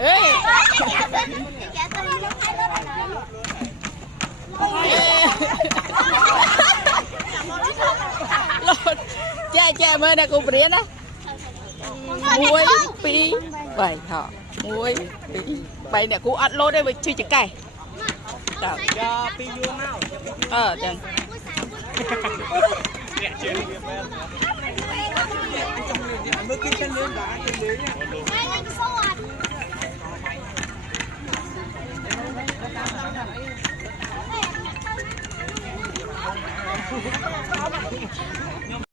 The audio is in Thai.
เอ้ยรถแจ้แจ้เมื่อนะกูเปลี่ยนนะมวยปีไปเหรอมวยปีไปเนี่ยกูอัดโลได้ไปชื่อจะไก่จับจังเมื่อกี้ฉันเลี้ยงหลานฉันเลี้ยงเนี่ย